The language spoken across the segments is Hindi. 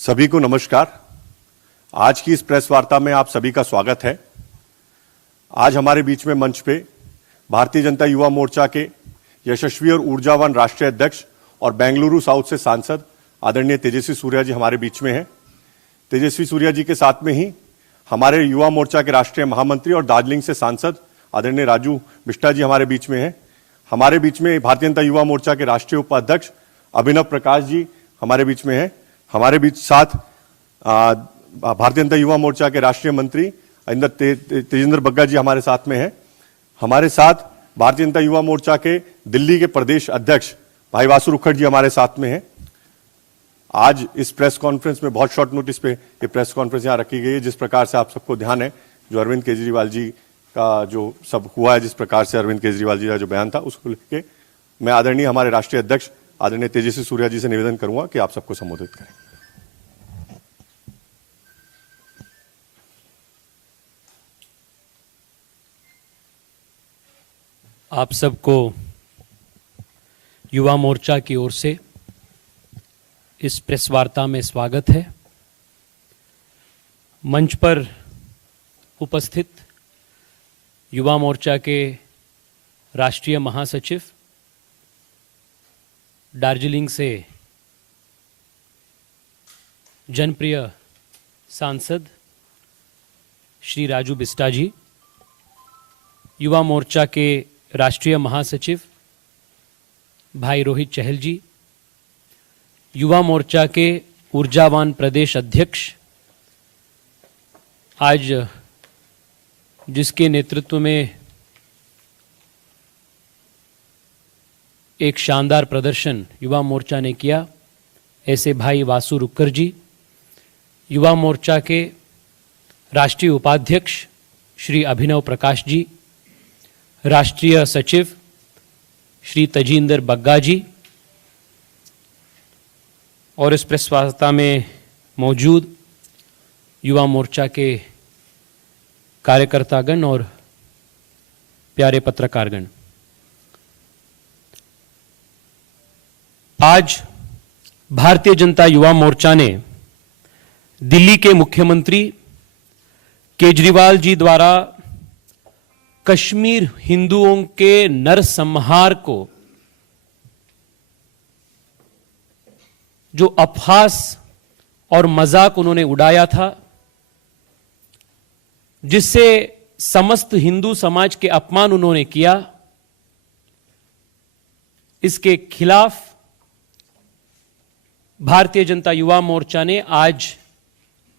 सभी को नमस्कार। आज की इस प्रेस वार्ता में आप सभी का स्वागत है। आज हमारे बीच में मंच पे भारतीय जनता युवा मोर्चा के यशस्वी और ऊर्जावान राष्ट्रीय अध्यक्ष और बेंगलुरु साउथ से सांसद आदरणीय तेजस्वी सूर्या जी हमारे बीच में हैं। तेजस्वी सूर्या जी के साथ में ही हमारे युवा मोर्चा के राष्ट्रीय महामंत्री और दार्जिलिंग से सांसद आदरणीय राजू बिष्टा जी हमारे बीच में हैं। हमारे बीच में भारतीय जनता युवा मोर्चा के राष्ट्रीय उपाध्यक्ष अभिनव प्रकाश जी हमारे बीच में हैं। हमारे बीच साथ भारतीय जनता युवा मोर्चा के राष्ट्रीय मंत्री तेजेंद्र बग्गा जी हमारे साथ में हैं। हमारे साथ भारतीय जनता युवा मोर्चा के दिल्ली के प्रदेश अध्यक्ष भाई वासु रुखड़ जी हमारे साथ में हैं। आज इस प्रेस कॉन्फ्रेंस में बहुत शॉर्ट नोटिस पे ये प्रेस कॉन्फ्रेंस यहाँ रखी गई है। जिस प्रकार से आप सबको ध्यान है, जो अरविंद केजरीवाल जी का जो सब हुआ है, जिस प्रकार से अरविंद केजरीवाल जी का जो बयान था, उसको लेके मैं आदरणीय हमारे राष्ट्रीय अध्यक्ष आदरणीय तेजस्वी सूर्या जी से निवेदन करूंगा कि आप सबको संबोधित करें। आप सबको युवा मोर्चा की ओर से इस प्रेस वार्ता में स्वागत है। मंच पर उपस्थित युवा मोर्चा के राष्ट्रीय महासचिव, दार्जिलिंग से जनप्रिय सांसद श्री राजू बिष्टा जी, युवा मोर्चा के राष्ट्रीय महासचिव भाई रोहित चहल जी, युवा मोर्चा के ऊर्जावान प्रदेश अध्यक्ष, आज जिसके नेतृत्व में एक शानदार प्रदर्शन युवा मोर्चा ने किया, ऐसे भाई वासु रुक्कर जी, युवा मोर्चा के राष्ट्रीय उपाध्यक्ष श्री अभिनव प्रकाश जी, राष्ट्रीय सचिव श्री तेजेंद्र बग्गा जी और इस प्रेस वार्ता में मौजूद युवा मोर्चा के कार्यकर्तागण और प्यारे पत्रकारगण। आज भारतीय जनता युवा मोर्चा ने दिल्ली के मुख्यमंत्री केजरीवाल जी द्वारा कश्मीर हिंदुओं के नरसंहार को जो अपहास और मजाक उन्होंने उड़ाया था, जिससे समस्त हिंदू समाज के अपमान उन्होंने किया, इसके खिलाफ भारतीय जनता युवा मोर्चा ने आज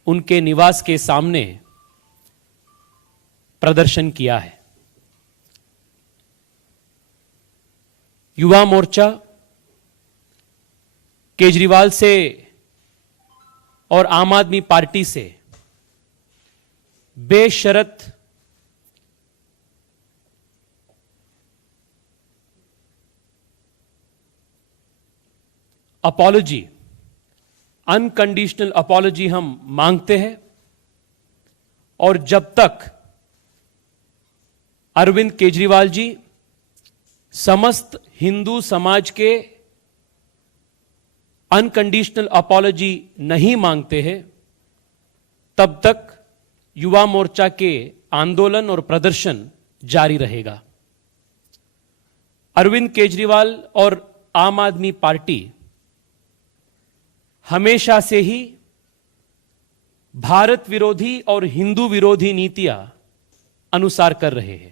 उनके निवास के सामने प्रदर्शन किया है। युवा मोर्चा केजरीवाल से और आम आदमी पार्टी से बेशर्त अपॉलॉजी, अनकंडीशनल अपॉलॉजी हम मांगते हैं। और जब तक अरविंद केजरीवाल जी समस्त हिंदू समाज के अनकंडीशनल अपॉलॉजी नहीं मांगते हैं, तब तक युवा मोर्चा के आंदोलन और प्रदर्शन जारी रहेगा। अरविंद केजरीवाल और आम आदमी पार्टी हमेशा से ही भारत विरोधी और हिंदू विरोधी नीतियां अनुसार कर रहे हैं।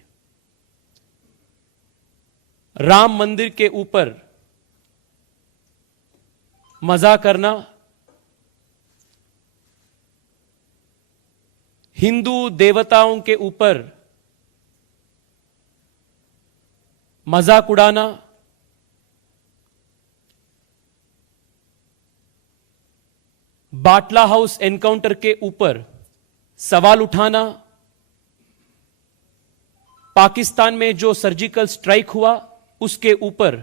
राम मंदिर के ऊपर मजाक करना, हिंदू देवताओं के ऊपर मजाक उड़ाना, बाटला हाउस एनकाउंटर के ऊपर सवाल उठाना, पाकिस्तान में जो सर्जिकल स्ट्राइक हुआ उसके ऊपर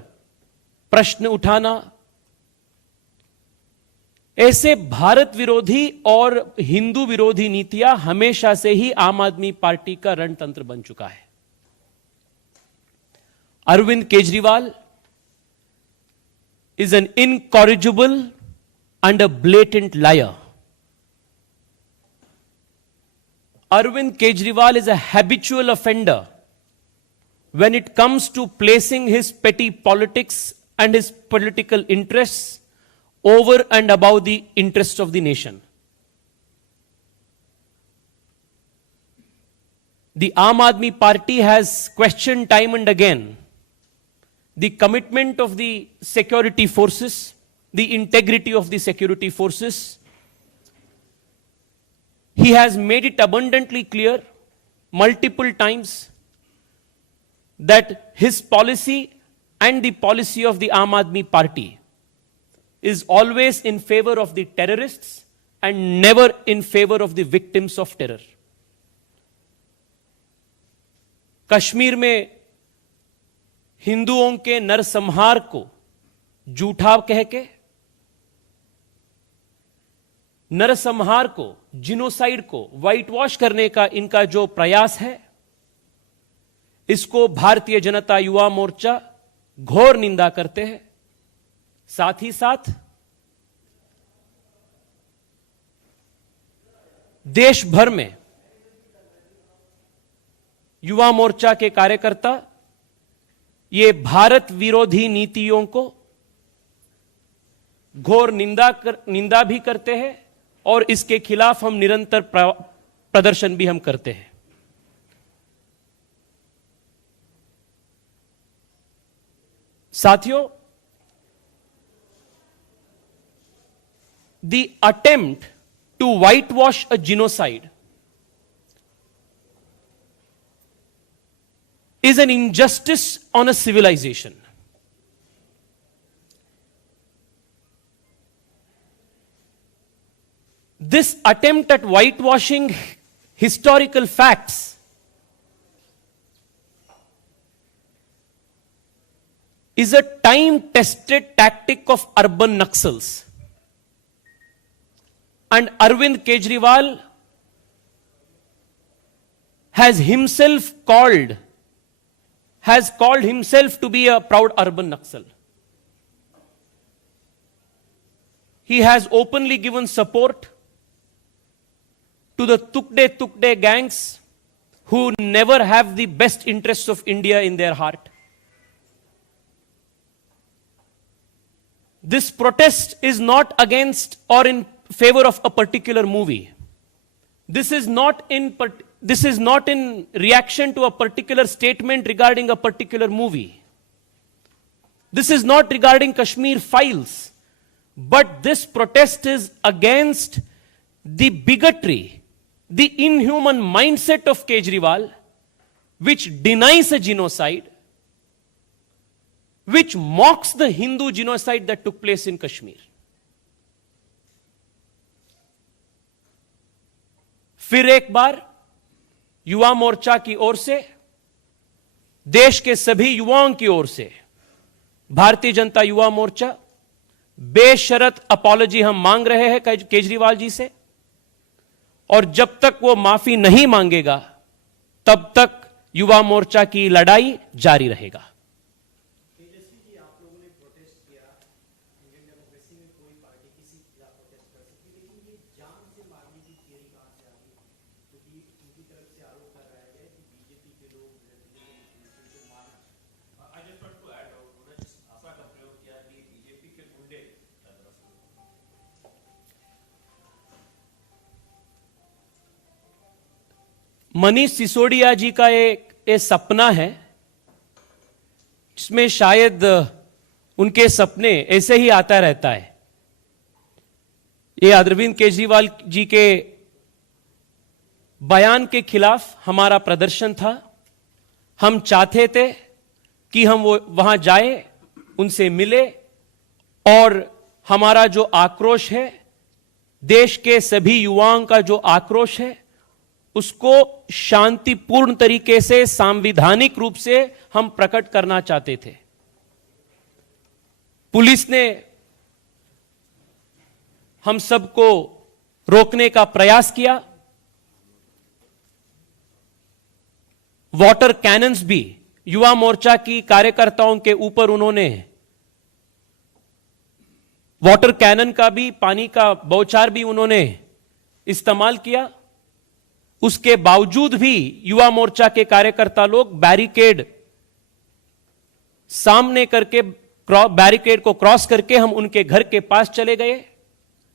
प्रश्न उठाना, ऐसे भारत विरोधी और हिंदू विरोधी नीतियां हमेशा से ही आम आदमी पार्टी का रणतंत्र बन चुका है। Arvind Kejriwal is an incorrigible and a blatant liar. Arvind Kejriwal is a habitual offender when it comes to placing his petty politics and his political interests over and above the interests of the nation. The Aam Aadmi Party has questioned time and again the commitment of the security forces, the integrity of the security forces. He has made it abundantly clear multiple times that his policy and the policy of the Aam Aadmi Party is always in favor of the terrorists and never in favor of the victims of terror. Kashmir में हिंदुओं के नरसंहार को झूठा कह के, नरसंहार को, जिनोसाइड को व्हाइट वॉश करने का इनका जो प्रयास है, इसको भारतीय जनता युवा मोर्चा घोर निंदा करते हैं। साथ ही साथ देश भर में युवा मोर्चा के कार्यकर्ता ये भारत विरोधी नीतियों को घोर निंदा भी करते हैं और इसके खिलाफ हम निरंतर प्रदर्शन भी हम करते हैं। साथियों, the attempt to whitewash a genocide is an injustice on a civilization. This attempt at whitewashing historical facts is a time-tested tactic of urban Naxals. And Arvind Kejriwal has called himself to be a proud urban Naxal. He has openly given support to the Tukde gangs who never have the best interests of India in their heart. This protest is not against or in favor of a particular movie. This is not in reaction to a particular statement regarding a particular movie. This is not regarding Kashmir files. But this protest is against the bigotry, the inhuman mindset of Kejriwal, which denies a genocide, which mocks the Hindu genocide that took place in Kashmir. फिर एक बार युवा मोर्चा की ओर से, देश के सभी युवाओं की ओर से भारतीय जनता युवा मोर्चा बेशर्त अपॉलॉजी हम मांग रहे हैं केजरीवाल जी से, और जब तक वो माफी नहीं मांगेगा तब तक युवा मोर्चा की लड़ाई जारी रहेगा। मनीष सिसोदिया जी का एक सपना है, जिसमें शायद उनके सपने ऐसे ही आता रहता है। ये अरविंद केजरीवाल जी के बयान के खिलाफ हमारा प्रदर्शन था। हम चाहते थे कि हम वो वहां जाए, उनसे मिले और हमारा जो आक्रोश है, देश के सभी युवाओं का जो आक्रोश है, उसको शांतिपूर्ण तरीके से, संवैधानिक रूप से हम प्रकट करना चाहते थे। पुलिस ने हम सबको रोकने का प्रयास किया। वाटर कैनन्स भी युवा मोर्चा की कार्यकर्ताओं के ऊपर उन्होंने वाटर कैनन का भी, पानी का बौछार भी उन्होंने इस्तेमाल किया। उसके बावजूद भी युवा मोर्चा के कार्यकर्ता लोग बैरिकेड सामने करके, बैरिकेड को क्रॉस करके हम उनके घर के पास चले गए।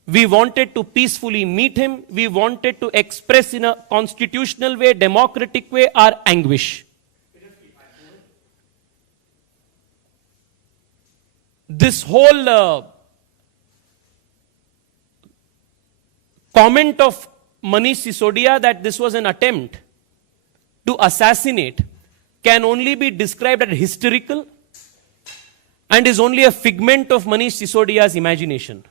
We wanted to peacefully meet him, we wanted to express in a constitutional way, democratic way our anguish. This whole comment of Manish Sisodia that this was an attempt to assassinate can only be described as hysterical and is only a figment of Manish Sisodia's imagination.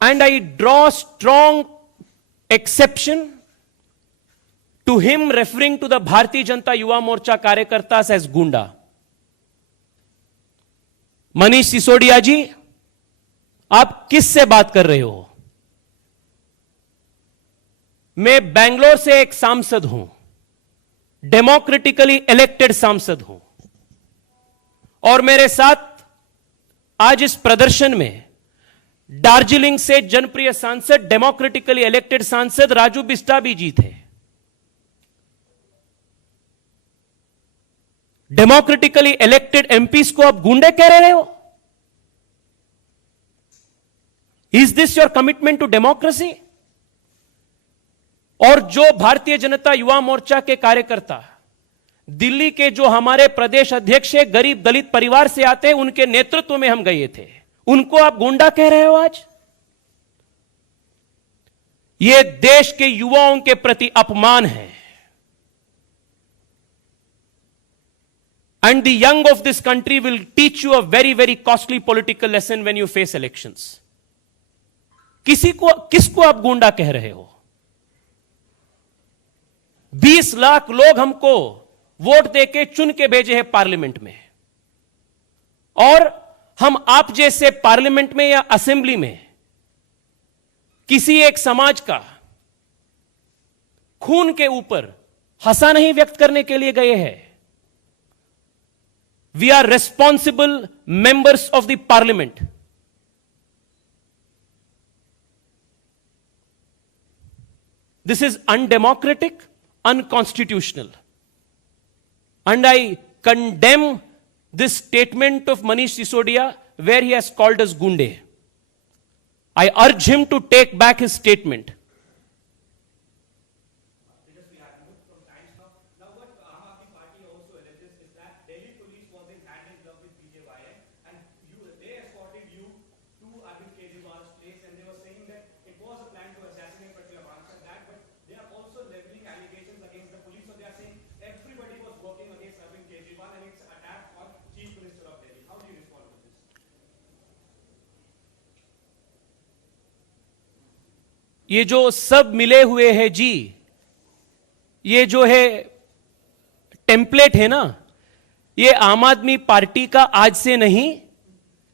And I draw strong exception to him referring to the Bharatiya Janata Yuva Morcha Karyakartas as Gunda. Manish Sisodia ji, आप किससे बात कर रहे हो? मैं बेंगलोर से एक सांसद हूं, डेमोक्रेटिकली इलेक्टेड सांसद हूं, और मेरे साथ आज इस प्रदर्शन में दार्जिलिंग से जनप्रिय सांसद, डेमोक्रेटिकली इलेक्टेड सांसद राजू बिस्टा जी थे। डेमोक्रेटिकली इलेक्टेड एमपीज को आप गुंडे कह रहे हो? Is this your commitment to democracy? और जो भारतीय जनता युवा मोर्चा के कार्यकर्ता दिल्ली के जो हमारे प्रदेश अध्यक्ष है, गरीब दलित परिवार से आते हैं, उनके नेतृत्व में हम गए थे, उनको आप गुंडा कह रहे हो आज? ये देश के युवाओं के प्रति अपमान है। And the young of this country will teach you a very, very costly political lesson when you face elections. किसको आप गुंडा कह रहे हो? 20 लाख लोग हमको वोट देके चुन के भेजे हैं पार्लियामेंट में, और हम आप जैसे पार्लियामेंट में या असेंबली में किसी एक समाज का खून के ऊपर हंसा नहीं व्यक्त करने के लिए गए हैं। We are responsible members of the parliament. This is undemocratic, unconstitutional. And I condemn this statement of Manish Sisodia where he has called us gunde. I urge him to take back his statement. ये जो सब मिले हुए हैं जी, ये जो है टेम्पलेट है ना, ये आम आदमी पार्टी का आज से नहीं,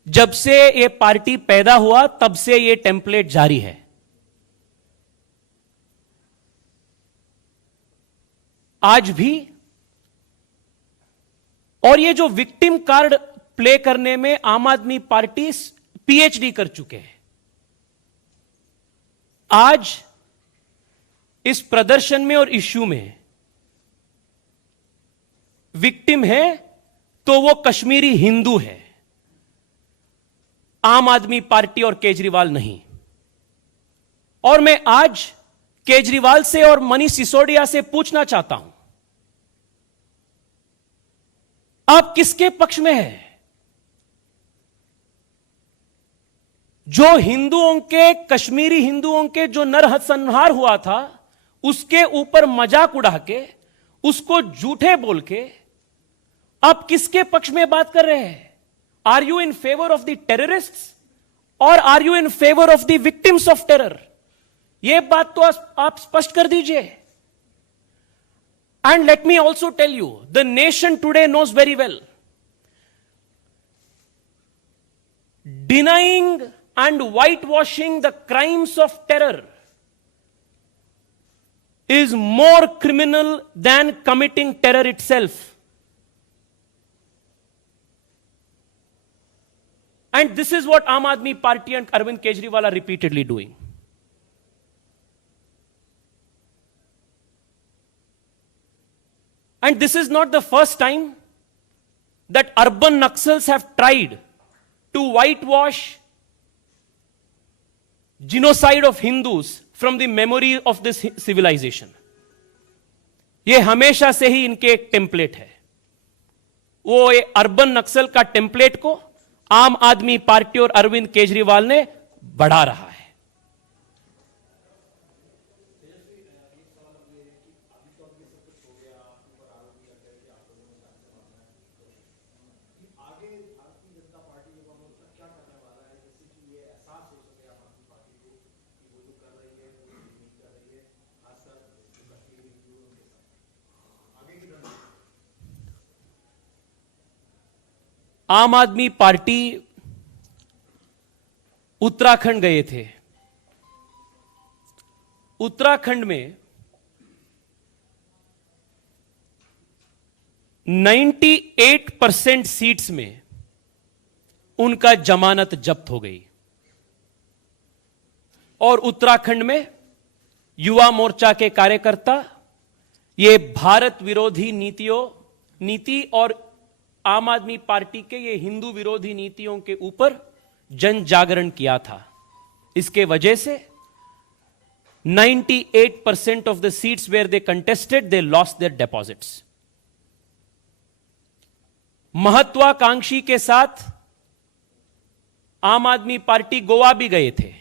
जब से ये पार्टी पैदा हुआ तब से ये टेम्पलेट जारी है। आज भी, और ये जो विक्टिम कार्ड प्ले करने में आम आदमी पार्टी पीएचडी कर चुके हैं। आज इस प्रदर्शन में और इश्यू में विक्टिम है तो वो कश्मीरी हिंदू है, आम आदमी पार्टी और केजरीवाल नहीं। और मैं आज केजरीवाल से और मनीष सिसोदिया से पूछना चाहता हूं, आप किसके पक्ष में हैं? जो हिंदुओं के, कश्मीरी हिंदुओं के जो नरसंहार हुआ था, उसके ऊपर मजाक उड़ा के, उसको झूठे बोल के आप किसके पक्ष में बात कर रहे हैं? Are you in favour of the terrorists और are you in favour of the victims of terror? यह बात तो आप स्पष्ट कर दीजिए। And let me also tell you, the nation today knows very well, denying and whitewashing the crimes of terror is more criminal than committing terror itself. And this is what Aam Aadmi Party and Arvind Kejriwal are repeatedly doing. And this is not the first time that urban Naxals have tried to whitewash genocide of Hindus from the memory of this civilization. ये हमेशा से ही इनके एक टेम्पलेट है. वो ये अर्बन नक्सल का टेम्पलेट को आम आदमी पार्टी और अरविंद केजरीवाल ने बढ़ा रहा है. आम आदमी पार्टी उत्तराखंड गए थे. उत्तराखंड में 98% सीट्स में उनका जमानत जब्त हो गई. और उत्तराखंड में युवा मोर्चा के कार्यकर्ता ये भारत विरोधी नीति और आम आदमी पार्टी के ये हिंदू विरोधी नीतियों के ऊपर जन जागरण किया था. इसके वजह से 98% of the seats where they contested they lost their deposits. महत्वाकांक्षी के साथ आम आदमी पार्टी गोवा भी गए थे.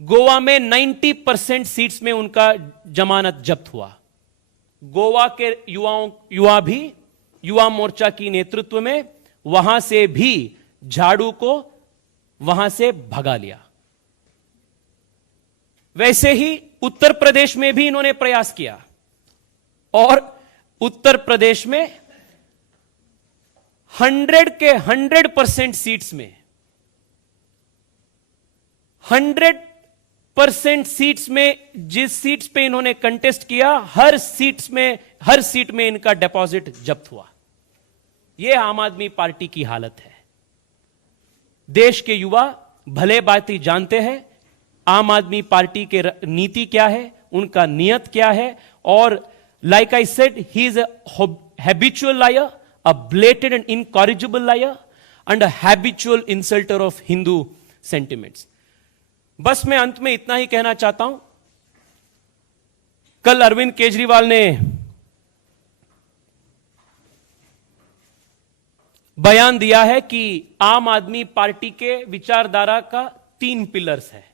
गोवा में 90% सीट्स में उनका जमानत जब्त हुआ. गोवा के युवा भी युवा मोर्चा की नेतृत्व में वहां से भी झाड़ू को वहां से भगा लिया. वैसे ही उत्तर प्रदेश में भी इन्होंने प्रयास किया और उत्तर प्रदेश में 100% सीट्स में 100% सीट्स में जिस सीट्स पे इन्होंने कंटेस्ट किया हर सीट में इनका डिपॉजिट जब्त हुआ. यह आम आदमी पार्टी की हालत है. देश के युवा भले बाती जानते हैं आम आदमी पार्टी के नीति क्या है, उनका नियत क्या है. और like I said, he is a habitual liar, a blatant and incorrigible liar and a habitual insulter of Hindu sentiments. बस मैं अंत में इतना ही कहना चाहता हूं. कल अरविंद केजरीवाल ने बयान दिया है कि आम आदमी पार्टी के विचारधारा का 3 पिलर्स है: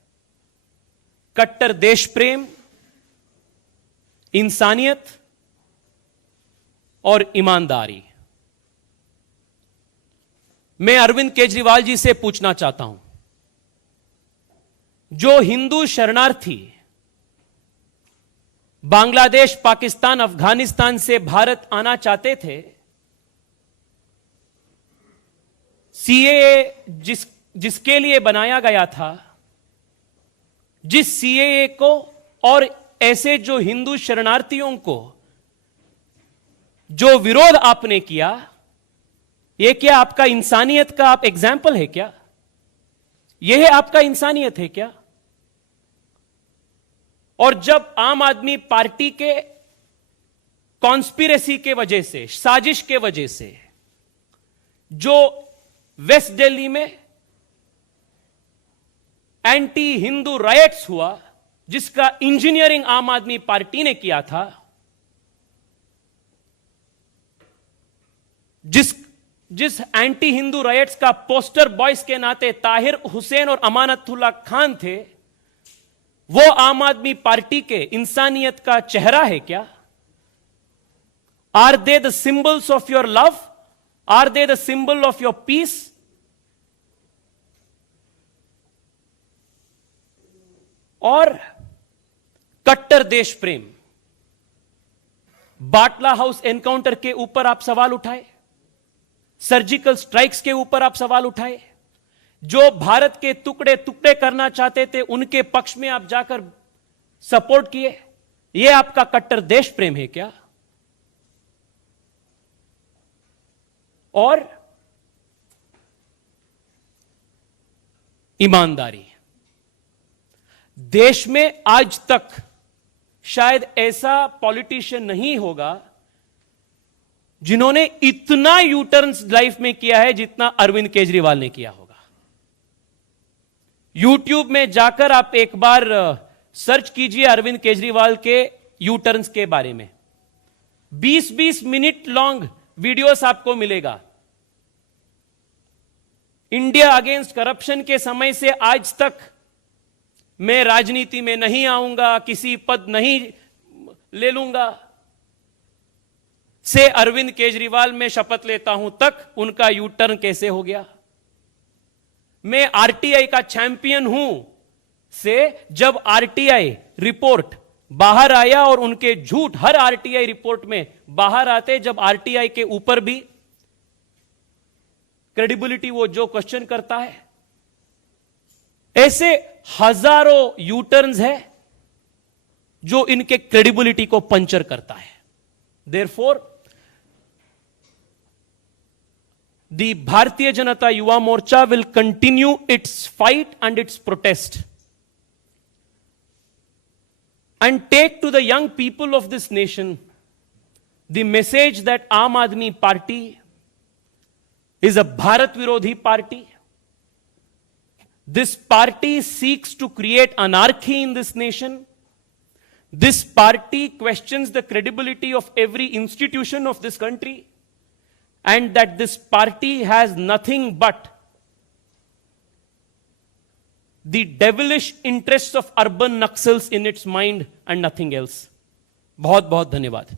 कट्टर देश प्रेम, इंसानियत और ईमानदारी. मैं अरविंद केजरीवाल जी से पूछना चाहता हूं, जो हिंदू शरणार्थी बांग्लादेश, पाकिस्तान, अफगानिस्तान से भारत आना चाहते थे, सीएए जिसके लिए बनाया गया था, जिस सीएए को और ऐसे जो हिंदू शरणार्थियों को जो विरोध आपने किया, यह क्या आपका इंसानियत का आप एग्जाम्पल है क्या? यह आपका इंसानियत है क्या? और जब आम आदमी पार्टी के कॉन्स्पिरेसी के वजह से, साजिश के वजह से जो वेस्ट दिल्ली में एंटी हिंदू राइट्स हुआ, जिसका इंजीनियरिंग आम आदमी पार्टी ने किया था, जिस एंटी हिंदू राइट्स का पोस्टर बॉयज के नाते ताहिर हुसैन और अमानतुल्लाह खान थे, वो आम आदमी पार्टी के इंसानियत का चेहरा है क्या? Are they the symbols of your love? Are they the symbol of your peace? और कट्टर देश प्रेम, बाटला हाउस एनकाउंटर के ऊपर आप सवाल उठाए, सर्जिकल स्ट्राइक्स के ऊपर आप सवाल उठाए, जो भारत के टुकड़े टुकड़े करना चाहते थे उनके पक्ष में आप जाकर सपोर्ट किए. यह आपका कट्टर देश प्रेम है क्या? और ईमानदारी। देश में आज तक शायद ऐसा पॉलिटिशियन नहीं होगा जिन्होंने इतना यू टर्न लाइफ में किया है जितना अरविंद केजरीवाल ने किया होगा। यूट्यूब में जाकर आप एक बार सर्च कीजिए अरविंद केजरीवाल के यू टर्न्स के बारे में। 20-20 मिनट लॉन्ग वीडियोस आपको मिलेगा। इंडिया अगेंस्ट करप्शन के समय से आज तक मैं राजनीति में नहीं आऊंगा, किसी पद नहीं ले लूंगा, से अरविंद केजरीवाल में शपथ लेता हूं तक उनका यू टर्न कैसे हो गया। मैं आरटीआई का चैंपियन हूं से जब आरटीआई रिपोर्ट बाहर आया और उनके झूठ हर आरटीआई रिपोर्ट में बाहर आते, जब आरटीआई के ऊपर भी क्रेडिबिलिटी वो जो क्वेश्चन करता है, ऐसे हजारों यू टर्न्स है जो इनके क्रेडिबिलिटी को पंचर करता है। Therefore the Bharatiya Janata Yuva Morcha will continue its fight and its protest and take to the young people of this nation the message that Aam Aadmi Party is a Bharat Virodhi party. This party seeks to create anarchy in this nation. This party questions the credibility of every institution of this country, and that this party has nothing but the devilish interests of urban Naxals in its mind and nothing else. बहुत बहुत धन्यवाद।